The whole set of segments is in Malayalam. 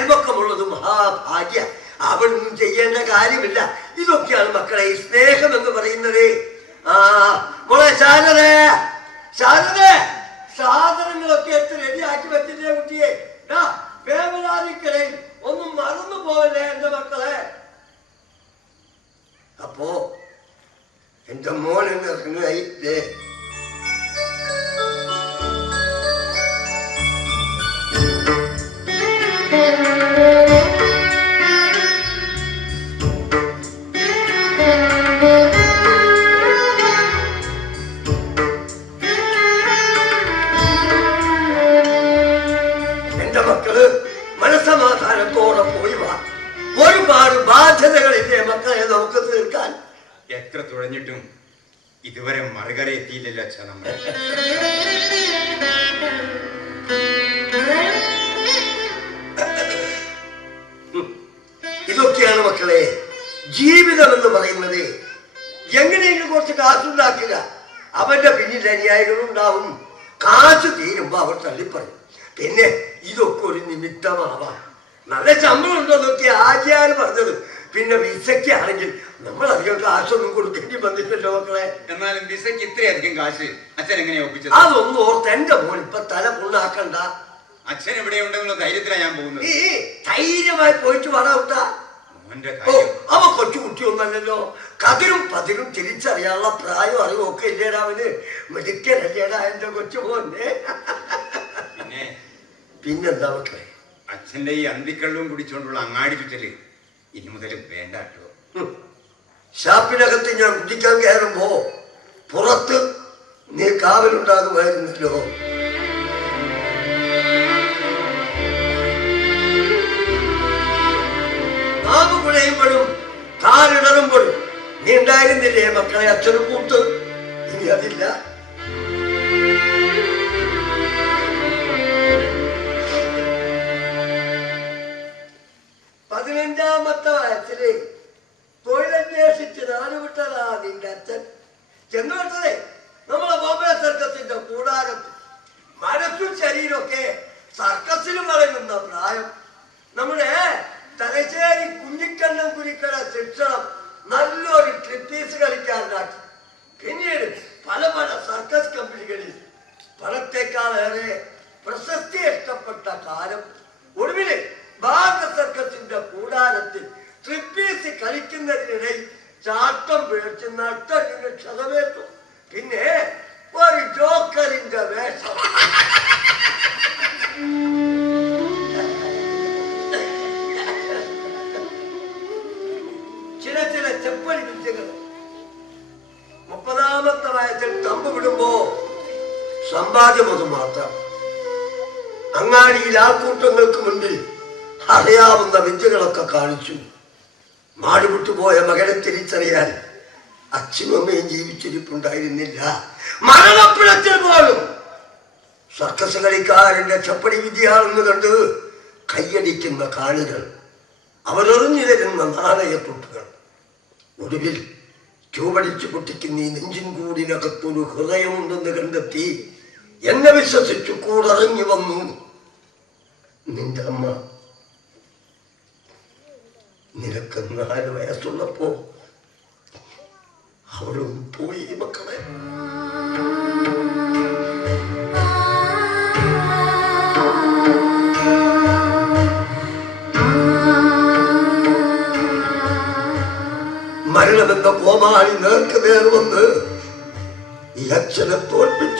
അയൽപക്കമുള്ളത് മഹാഭാഗ്യ. അവിടൊന്നും ചെയ്യേണ്ട കാര്യമില്ല. ഇതൊക്കെയാണ് മക്കളെ ഈ സ്നേഹം എന്ന് പറയുന്നത്. ആ മോളെ ശാരദേ ശാരദേ സാധനങ്ങളൊക്കെ എടുത്ത് റെഡിയാക്കി വെച്ചില്ലേ കുട്ടിയെ? ദാ, വേവലാതിക്കടയിൽ ഒന്നും മറന്നു പോവല്ലേ എന്റെ മക്കളെ? അപ്പോ എന്റെ മോൻ എന്ന് എത്ര തുഴഞ്ഞിട്ടും ഇതുവരെ മറുകര എത്തിയില്ലല്ലോ അച്ഛ നമ്മൾ. ഇതൊക്കെയാണ് മക്കളെ ജീവിതം എന്ന് പറയുന്നത്. എങ്ങനെയെങ്കിലും കുറച്ച് കാശുണ്ടാക്കുക. അവന്റെ പിന്നിൽ അനുയായികളും ഉണ്ടാവും കാശ് തീരുമ്പോ അവർ തള്ളിപ്പറയും. പിന്നെ ഇതൊക്കെ ഒരു നിമിത്തമാവാം. നല്ല ശമ്പളം ഉണ്ടോ നോക്കി ആചാരം പറഞ്ഞത്. പിന്നെ വിസയ്ക്ക് ആണെങ്കിൽ നമ്മൾ അധികം കാശൊന്നും കൊടുക്കേണ്ടി വന്നില്ലല്ലോ മക്കളെ. എന്നാലും വിസയ്ക്ക് ഇത്രയധികം കാശ് അച്ഛൻ എങ്ങനെയാ ഒപ്പിച്ചത്? അതൊന്നും ഓർത്ത് എന്റെ മോൻ ഇപ്പൊ തല പുണ്ണാക്കണ്ട അച്ഛൻ ഇവിടെ ഉണ്ടെന്നുള്ള ധൈര്യത്തിലാണ് ഞാൻ പോകുന്നത്. ഈ ധൈര്യമായി പോയിട്ട് വടാ മോന്റെ ഓ അവ കൊച്ചുകുട്ടിയൊന്നല്ലോ കതിരും പതിരും തിരിച്ചറിയാനുള്ള പ്രായം അറിവും ഒക്കെ ഇല്ലേടാ അവന്. മെഡിക്കലല്ലേടാ എന്റെ കൊച്ചുമോനെ പിന്നെ? പിന്നെന്താ മക്കളെ? അച്ഛന്റെ ഈ അന്തിക്കള്ളവും കുടിച്ചോണ്ടുള്ള അങ്ങാടി ചുറ്റൽ. ഇനി മുതൽ വേണ്ട കേട്ടോ. ഷാപ്പിനകത്ത് ഞാൻ കുടിക്കാൻ കയറുമ്പോ പുറത്ത് നീ കാവലുണ്ടാകുമായിരുന്നല്ലോ നാവ് കുഴയുമ്പോഴും കാലിടറുമ്പോഴും നീ ഉണ്ടായിരുന്നില്ലേ മക്കളെ? അച്ഛനും കൂട്ട് ഇനി അതില്ല. പതിനഞ്ചാമത്തെ വയസ്സിൽ തൊഴിലന്വേഷിച്ച് നാടുവിട്ടതാ നിന്റെ അച്ഛൻ? ചെന്നുവിട്ടതേ നമ്മളെ ബോംബെ സർക്കസിന്റെ കൂടാരത്ത്. മനസ്സും ശരീരമൊക്കെ സർക്കസിൽ മറങ്ങുന്ന പ്രായം. നമ്മുടെ തലശ്ശേരി കുഞ്ഞിക്കണ്ണൻ കുരിക്കട ശിക്ഷണം നല്ലൊരു ട്രിപ്പീസ് കളിക്കാരനാക്കി പിന്നീട് പല പല സർക്കസ് കമ്പനികളിൽ പണത്തെക്കാളേറെ പ്രശസ്തി ഇഷ്ടപ്പെട്ട കാലം. ഒടുവിൽ ഭാരത സർക്കസിന്റെ കൂടാരത്തിൽ ട്രിപ്പീസ് കളിക്കുന്നതിനിടയിൽ ചാട്ടം വീഴ്ച നട്ടലിന് ക്ഷതമേറ്റു. പിന്നെ ഒരു ജോക്കറിന്റെ വേഷം. ചില ചില ചെപ്പടി വിദ്യകൾ. മുപ്പതാമത്തെ വയസ്സിൽ തമ്പ് വിടുമ്പോ സമ്പാദ്യം അത് മാത്രം അങ്ങാടിയിൽ ആൾക്കൂട്ടങ്ങൾക്ക് മുൻപിൽ അറിയാവുന്ന വിദ്യകളൊക്കെ കാണിച്ചു. മാടുവിട്ടുപോയ മകനെ തിരിച്ചറിയാൻ അച്ഛനും അമ്മയും ജീവിച്ചിരിപ്പുണ്ടായിരുന്നില്ല. മരണപ്പിഴത്തിൽ പോലും. സർക്കസ് കളിക്കാരന്റെ ചപ്പടി വിദ്യയാണെന്ന് കണ്ട് കൈയടിക്കുന്ന കാണികൾ അവരൊറിഞ്ഞു തരുന്ന നാണയത്തുട്ടുകൾ ഒടുവിൽ ചൂവടിച്ചു പൊട്ടിക്കുന്ന ഈ നെഞ്ചിൻ കൂടിനകത്തൊരു ഹൃദയമുണ്ടെന്ന് കണ്ടെത്തി എന്നെ വിശ്വസിച്ചു കൂടറങ്ങി വന്നു. നിന്റെ അമ്മ നിനക്ക് നാല് വയസ്സുള്ളപ്പോ അവരും പോയി മക്കളെ. മരണമെന്ന കോമാളി നേർക്ക് നേർ വന്ന് ഈ അച്ഛനെ തോൽപ്പിച്ചു.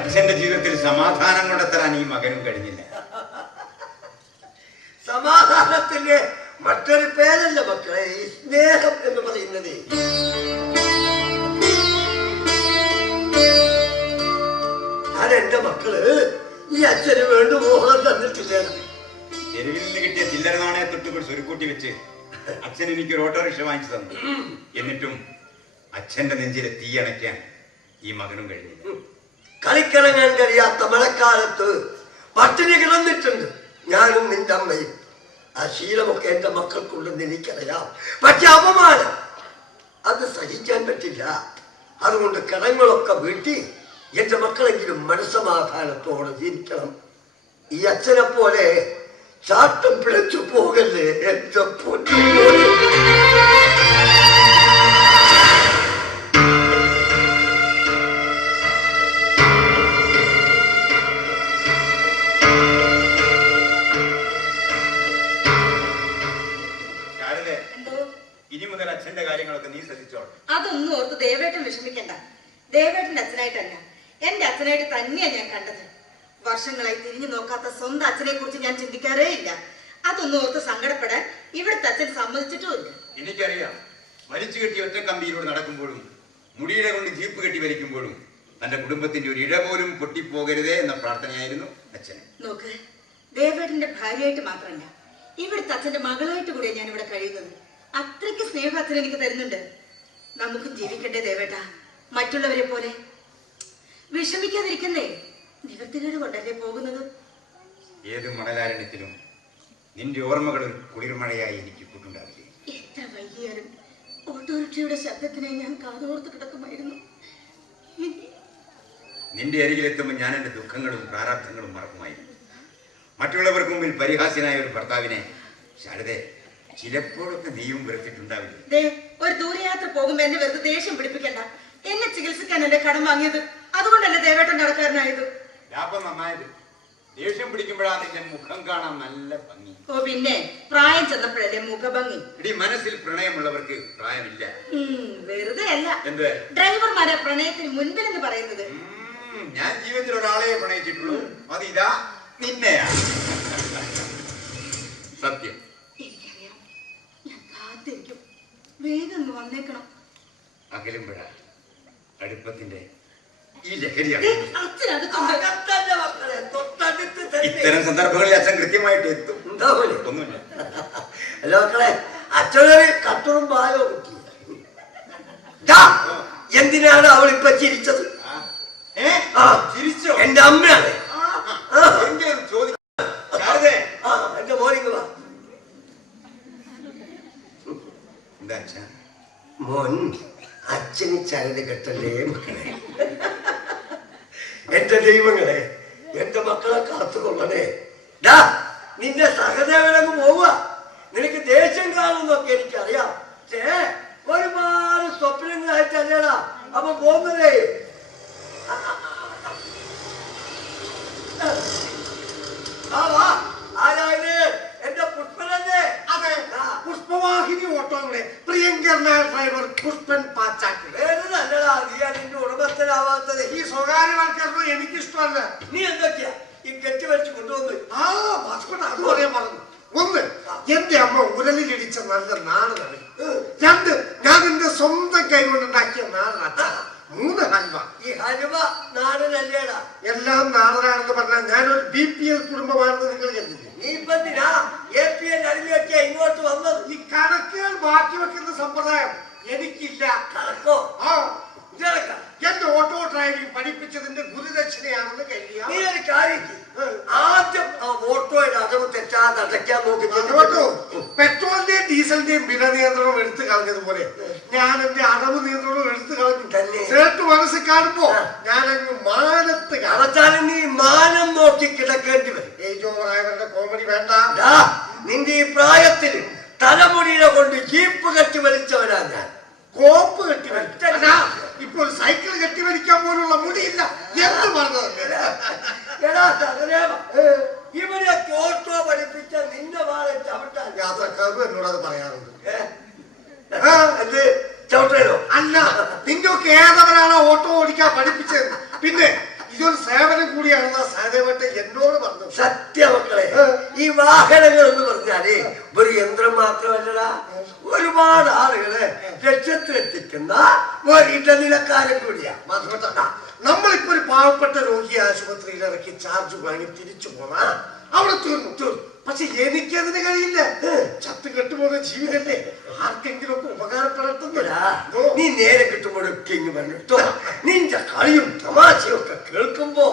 അച്ഛന്റെ ജീവിതത്തിൽ സമാധാനം കൊണ്ടെത്തരാൻ ഈ മകനും കഴിഞ്ഞില്ല. സമാധാനത്തിന്റെ മറ്റൊരു പേരല്ല മക്കളെ ഈ സ്നേഹം എന്ന് പറയുന്നത്. ഞാൻ എന്റെ മക്കൾ? ഈ അച്ഛന് വേണ്ടുമോഹം തന്നിട്ടില്ല. തെരുവിൽ നിന്ന് കിട്ടിയ ചില്ലറ നാണയ തൊട്ടുകൾ സ്വരുക്കൂട്ടി വെച്ച് അച്ഛൻ എനിക്ക് ഒരു ഓട്ടോറിക്ഷ വാങ്ങിച്ചു തന്നു. എന്നിട്ടും അച്ഛന്റെ നെഞ്ചിലെ തീയണയ്ക്കാൻ ഈ മകനും കഴിഞ്ഞില്ല. കളിക്കിറങ്ങാൻ കഴിയാത്ത മഴക്കാലത്ത് പട്ടിണി കിടന്നിട്ടുണ്ട്. ഞാനും നിന്റെ അമ്മയും. ആ ശീലമൊക്കെ എന്റെ മക്കൾക്കുണ്ടെന്ന് എനിക്കറിയാം. പക്ഷെ അപമാനം അത് സഹിക്കാൻ പറ്റില്ല. അതുകൊണ്ട് കിടങ്ങളൊക്കെ വീട്ടി എന്റെ മക്കളെങ്കിലും മനസ്സമാധാനത്തോടെ ജീവിക്കണം. ഈ അച്ഛനെ പോലെ ചാട്ടം പിഴച്ചു പോകല്ലേ എന്റെ പൊന്നു? വർഷങ്ങളായി തിരിഞ്ഞു നോക്കാത്ത സ്വന്തം അച്ഛനെ കുറിച്ച് ഞാൻ ചിന്തിക്കാറേ ഇല്ല. അതൊന്നും ഓർത്ത് സങ്കടപ്പെടാൻ ഇവിടുത്തെ അച്ഛൻ സമ്മതിച്ചിട്ടുമില്ല. എനിക്കറിയാം. വലിച്ചു കെട്ടി ഒറ്റ ഒറ്റക്കമ്പിയിലൂടെ നടക്കുമ്പോഴും മുടിയുടെ കൊണ്ട് ജീപ്പ് കെട്ടി വലിക്കുമ്പോഴും തന്റെ കുടുംബത്തിന്റെ ഒരു ഇഴ പോലും പൊട്ടിപ്പോകരുതേ എന്ന പ്രാർത്ഥനയായിരുന്നു അച്ഛന്. നോക്ക് ദേവേട്ടന്റെ ഭാര്യയായിട്ട് മാത്രമല്ല ഇവിടുത്തെ അച്ഛന്റെ മകളായിട്ട് കൂടിയാണ് ഞാൻ ഇവിടെ കഴിയുന്നത്. അത്രയ്ക്ക് സ്നേഹം അച്ഛൻ എനിക്ക് തരുന്നുണ്ട്. നമുക്കും ജീവിക്കണ്ടേ ദേവേട്ട? മറ്റുള്ളവരെ പോലെ വിഷമിക്കാതിരിക്കുന്നേ. നിവർത്തികേട് കൊണ്ടല്ലേ പോകുന്നത്? ഏത് മണലാരണ്യത്തിലും നിന്റെ ഓർമ്മകൾ ഒരു കുളിർമഴയായി എനിക്ക് കൂട്ടുണ്ടാവില്ലേ? എത്ര വൈകിയാലും ഓട്ടോറിക്ഷയുടെ ശബ്ദത്തിനെ ഞാൻ കാതോർത്ത് കിടക്കുമായിരുന്നു. നിന്റെ അരികിലെത്തുമ്പോൾ ഞാൻ എന്റെ ദുഃഖങ്ങളും പ്രാരാബ്ധങ്ങളും മറക്കുമായിരുന്നു. മറ്റുള്ളവർക്ക് മുമ്പിൽ പരിഹാസ്യനായ ഒരു ഭർത്താവിനെ ശാരദേ ചിലപ്പോഴൊക്കെ നീയും വെറുത്തിട്ടുണ്ടാവില്ലേ? ഒരു ദൂരയാത്ര പോകുമ്പോ എന്നെ വെറുതെ ദേഷ്യം പിടിപ്പിക്കണ്ട. എന്നെ ചികിത്സിക്കാനല്ലേ കടം വാങ്ങിയത്. അതുകൊണ്ടല്ലേ ദേവേട്ടൻ നടക്കാരനായത്? ലാഭം നന്നായത്. ദേഷ്യം പിടിക്കുമ്പോഴാണ് നിന്റെ മുഖം കാണാൻ നല്ല ഭംഗി. ഓ പിന്നെ പ്രായം ചെന്നപ്പോഴല്ലേ മുഖഭംഗി? ഇടി മനസ്സിൽ പ്രണയമുള്ളവർക്ക് പ്രായമില്ല. വെറുതെ അല്ല. എന്ത്? ഡ്രൈവർമാരെ പ്രണയത്തിന് മുൻപിൽ എന്ന് പറയുന്നത് ഞാൻ ജീവിതത്തിൽ ഒരാളെ പ്രണയിച്ചിട്ടുള്ളൂ. അത് ഇതാ നിന്നെയാ. സത്യം. എനിക്കറിയാം. ഞാൻ കാത്തിരിക്കും. വേഗം വന്നേക്കണം. അകലുമ്പഴ അടുപ്പത്തിന്റെ ഇത്തരം സന്ദർഭങ്ങളിൽ അച്ഛൻ കൃത്യമായിട്ട് എത്തും. ഒന്നുമില്ല. അല്ല മക്കളെ അച്ഛനൊരു കട്ടറും പാലോ എന്തിനാണ് അവൾ ഇപ്പൊ ചിരിച്ചത് എന്റെ അമ്മയാണ്. ആ. എങ്കിലും ചോദി എന്റെ മോനിങ് വാ. എന്താ മോൻ അച്ഛന് ചരട് കെട്ടല്ലേ മക്കളെ? ദൈവങ്ങളെ എന്റെ മക്കളെ കാത്തുകൊള്ളണേ. ഡാ നിന്റെ സഹദേവനങ്ങ് പോവുക. നിനക്ക് ദേഷ്യം കാണുന്നൊക്കെ എനിക്കറിയാം. പക്ഷേ ഒരുപാട് സ്വപ്നങ്ങളായിട്ടല്ലേടാ അപ്പൊ പോകുന്നതേ. എന്റെ പുഷ്പനല്ലേ? അതെ. പുഷ്പവാഹിനി ഓട്ടോയുടെ പ്രിയങ്കരനായ ഡ്രൈവർ പുഷ്പൻ പാച്ചാക്കി. വേറെ നല്ലതാ നീ അതിന്റെ ഉടമസ്ഥനാവാത്തത് ഈ സ്വകാര്യവൽക്കരണം എനിക്കിഷ്ടമല്ല. നീ എന്തൊക്കെയാ? ഈ കെട്ടിവെച്ച് കൊണ്ടുവന്ന് ആ വാസ്കോട്ട് അത് പറയാൻ പറഞ്ഞു. ഒന്ന് എന്റെ അമ്മ ഉരലിലിടിച്ച നല്ല നാടനാണ് രണ്ട് ഞാൻ എന്റെ സ്വന്തം കൈ കൊണ്ടുണ്ടാക്കിയ നാടൻ അച്ഛൻ മൂന്ന് ഹൽവ. ഈ ഹൽവ നാടനല്ലേടാ എല്ലാം നാടനാണെന്ന് പറഞ്ഞാൽ ഞാനൊരു ബി പി എൽ കുടുംബമാണെന്ന് നിങ്ങൾ കരുതില്ലേ നീ ഇപ്പൊ എന്തിനാ എ പി എൽ അടിമയൊക്കെ ഇങ്ങോട്ട് വന്നത്? ഈ കണക്കുകൾ ബാക്കി വെക്കുന്ന സമ്പ്രദായം എനിക്കില്ല. കണക്കോ? ആ. ഇതെടുക്ക. എന്റെ ഓട്ടോ ഡ്രൈവിംഗ് പഠിപ്പിച്ചതിന്റെ ഗുരുദക്ഷിണയാണെന്ന് നീ കരുതിയ ഒരു കാര്യം. ആദ്യം ഓട്ടോയുടെ അടവ് തെറ്റാതെ അടയ്ക്കാൻ നോക്കി അതുകൊണ്ടോ പെട്രോളിന്റെയും ഡീസലിന്റെയും വില നിയന്ത്രണം എടുത്തു കളഞ്ഞതുപോലെ. ഞാൻ എന്റെ അടവ് നിയന്ത്രണം എടുത്തു കളഞ്ഞു. തന്നെ. സേട്ട് മനസ്സിൽ കാണുമ്പോ ആ. ഞാൻ അങ്ങ് മാനത്ത് കാണാം അവസാനം നീ മാനം നോക്കി കിടക്കേണ്ടി വരും ഏജ് ഓവറായവരുടെ കോമഡി വേണ്ട ദാ, നിന്റെ ഈ പ്രായത്തിൽ തലമുടിയിലെ കൊണ്ട് ജീപ്പ് കെട്ടി വലിച്ചവനാ ഞാൻ കോപ്പ് കെട്ടി വലിക്കും അതാ, ഇപ്പോൾ സൈക്കിൾ കെട്ടി വലിക്കാൻ പോലുള്ള മുടിയില്ല. എന്ന് പറഞ്ഞത്? എടാ സഹദേവ ഇവരെ ഓട്ടോ പഠിപ്പിച്ച നിന്റെ വാളെ ചവിട്ടാൻ. എന്നോട് അത് പറയാറുണ്ട്. എന്ത്? അല്ല നിന്നൊക്കെ ഏതവരാണ് ഓട്ടോ ഓടിക്കാൻ പഠിപ്പിച്ചത്? പിന്നെ ഇതൊരു സേവനം കൂടിയാണെന്ന് സഹദേവട്ടെ എന്നോട് പറഞ്ഞു സത്യമക്കളെ ഈ വാഹനങ്ങൾ എന്ന് പറഞ്ഞാലേ ഒരു യന്ത്രം മാത്രമല്ലടാ. ഒരുപാട് ആളുകളെ ലക്ഷ്യത്തിലെത്തിക്കുന്ന ഒരു ഇടനിലക്കാരൻ കൂടിയാ. മാത്രമല്ല നമ്മളിപ്പോ ഒരു പാവപ്പെട്ട രോഗിയെ ആശുപത്രിയിൽ ഇറക്കി ചാർജ് വാങ്ങി തിരിച്ചു പോന്നാ അവിടെ തീർന്നു തീർന്നു. പക്ഷെ എനിക്കതിന് കഴിയില്ല. ചത്ത് കെട്ടുപോകുന്ന ജീവിതല്ലേ? ആർക്കെങ്കിലും ഒക്കെ ഉപകാരപ്പെടുത്തുന്നില്ല. നീ നേരെ കിട്ടുമ്പോഴൊക്കെ ഇങ്ങ് പറഞ്ഞിട്ടോ നിന്റെ കളിയും തമാശയും ഒക്കെ കേൾക്കുമ്പോ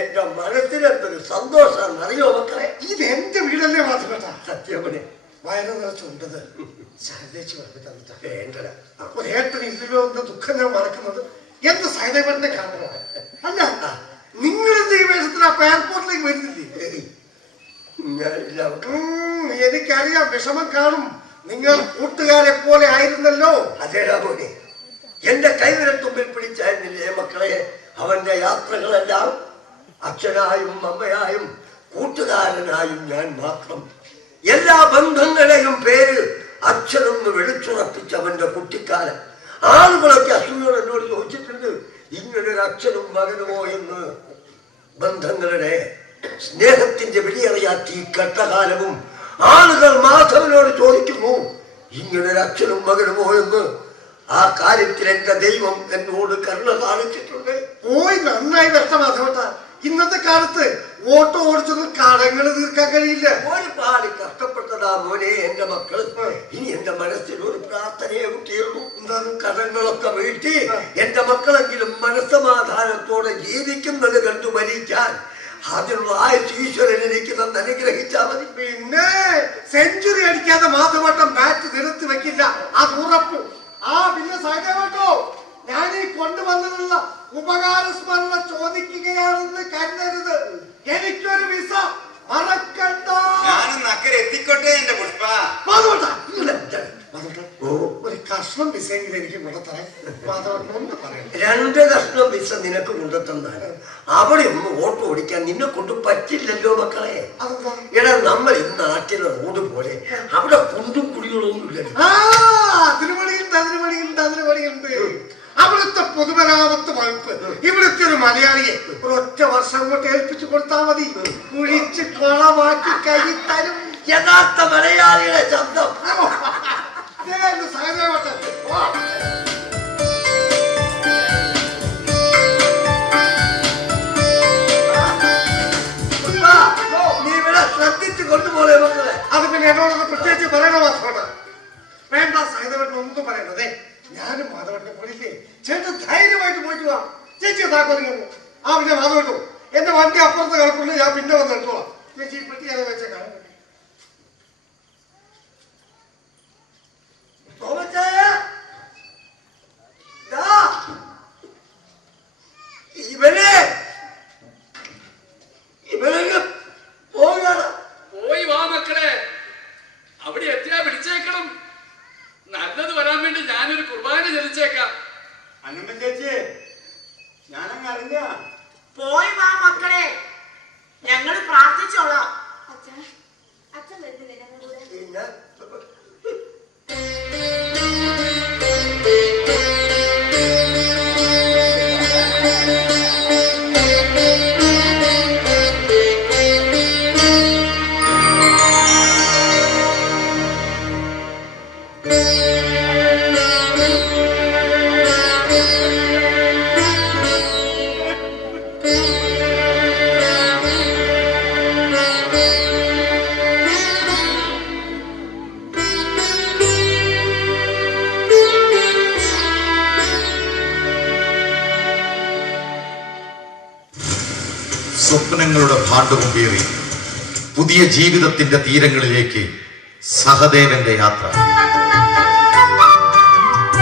എന്റെ മനസ്സിന് എന്തൊരു സന്തോഷം അറിയോ മക്കളെ? ഇത് എന്റെ വീടല്ലേ മാത്രമല്ല സത്യമനെ വയറ് നിറച്ചുണ്ടത്. ശാരദേച്ചി പറഞ്ഞു വേണ്ടടാ. ഒരു ഏട്ടൻ ഇല്ലല്ലോ എന്ന ദുഃഖം ഞാൻ മറക്കുന്നത് എന്ത് സഹദേവന്റെ കാരണമാണ്? അല്ല സഹദേവേട്ടൻ അപ്പൊ എയർപോർട്ടിലേക്ക് വരുന്നില്ലേ? ഏയ്, ഞാനില്ല ഉം, എനിക്കറിയാം. വിഷമം കാണും. നിങ്ങൾ കൂട്ടുകാരെ പോലെ ആയിരുന്നല്ലോ. അതേടാ മോനെ. എന്റെ കൈവിരത്തുമ്പിൽ പിടിച്ചായിരുന്നില്ലേ മക്കളെ അവന്റെ യാത്രകളെല്ലാം അച്ഛനായും അമ്മയായും കൂട്ടുകാരനായും ഞാൻ മാത്രം. എല്ലാ ബന്ധങ്ങളെയും പേര് അച്ഛനൊന്ന് വെളിച്ചുറപ്പിച്ചവന്റെ കുട്ടിക്കാലം. ആളുകളൊക്കെ അസുഖങ്ങൾ എന്നോട് ചോദിച്ചിട്ടുണ്ട് ഇങ്ങനൊരു അച്ഛനും മകനുമോ എന്ന്? ബന്ധങ്ങളുടെ സ്നേഹത്തിന്റെ വിളിയറിയാത്ത ഈ കട്ടകാലവും ആളുകൾ മാധവനോട് ചോദിക്കുന്നു ഇങ്ങനൊരു അച്ഛനും മകനുമോ എന്ന്? ആ കാര്യത്തിൽ എന്റെ ദൈവം എന്നോട് കരുണ കാണിച്ചിട്ടുണ്ട്. പോയി നന്നായി വ്യക്തമാധവട്ട മാധവട്ട ഇന്നത്തെ കാലത്ത് ഓട്ടോ ഓടിച്ചൊന്നും കടങ്ങൾ തീർക്കാൻ കഴിയില്ല. ഒരുപാട് കഷ്ടപ്പെട്ടതാ മോനെ എന്റെ മക്കൾ ഇനി എന്റെ മനസ്സിൽ ഒരു പ്രാർത്ഥനയെ എന്താണ് കടങ്ങളൊക്കെ വീട്ടി. എന്റെ മക്കളെങ്കിലും മനസ്സമാധാനത്തോടെ ജീവിക്കുന്നത് കണ്ടു മരിക്കാൻ അതിനുള്ള ആയുസ് ഈശ്വരൻ എനിക്ക് തന്നെ അനുഗ്രഹിച്ചാൽ മതി. പിന്നെ സെഞ്ചുറി അടിക്കാതെ മാധവട്ടം ബാറ്റ് നിരത്തി വെക്കില്ല. അത് ഉറപ്പ്. ആ പിന്നെ സഹദേവട്ടോ ഞാൻ ഈ കൊണ്ടുവന്നതിനുള്ള ഉപകാര സ്മരണ ചോദിക്കുകയാണെന്ന് കരുതരുത്. എനിക്കൊരു വിസ മറക്കണ്ട. ഞാനൊന്ന് അക്കരെ എത്തിക്കോട്ടെ എന്റെ പുഷ്പ. ഒരു കഷ്ണം വിസയെങ്കിലും എനിക്ക് രണ്ട് കഷ്ണം വിസ നിനക്ക് കൊണ്ടുതന്നാൽ അവിടെ ഒന്ന് ഓട്ടോ ഓടിക്കാൻ നിന്നെ കൊണ്ട് പറ്റില്ലല്ലോ മക്കളെ. എടാ നമ്മൾ ഈ നാട്ടിലെ റോഡ് പോലെ അവിടെ കുണ്ടും കുടികളൊന്നും ഇല്ലല്ലോ. ആ അതിന് പണിയുണ്ട് അതിന് പണിയുണ്ട് അതിന് പണിയുണ്ട്. അവിടുത്തെ പൊതുമരാമത്ത് വകുപ്പ് ഇവിടുത്തെ ഒരു മലയാളിയെ ഒരു ഒറ്റ വർഷം കൊണ്ട് ഏൽപ്പിച്ചു കൊടുത്താൽ മതി. കുഴിച്ച് കൊളമാക്കി കൈ തരും. യഥാർത്ഥ മലയാളിയുടെ ശബ്ദം. ദേ സ്വപ്നങ്ങളുടെ ഭാണ്ഡവും പേറി പുതിയ ജീവിതത്തിന്റെ തീരങ്ങളിലേക്ക് സഹദേവന്റെ യാത്ര.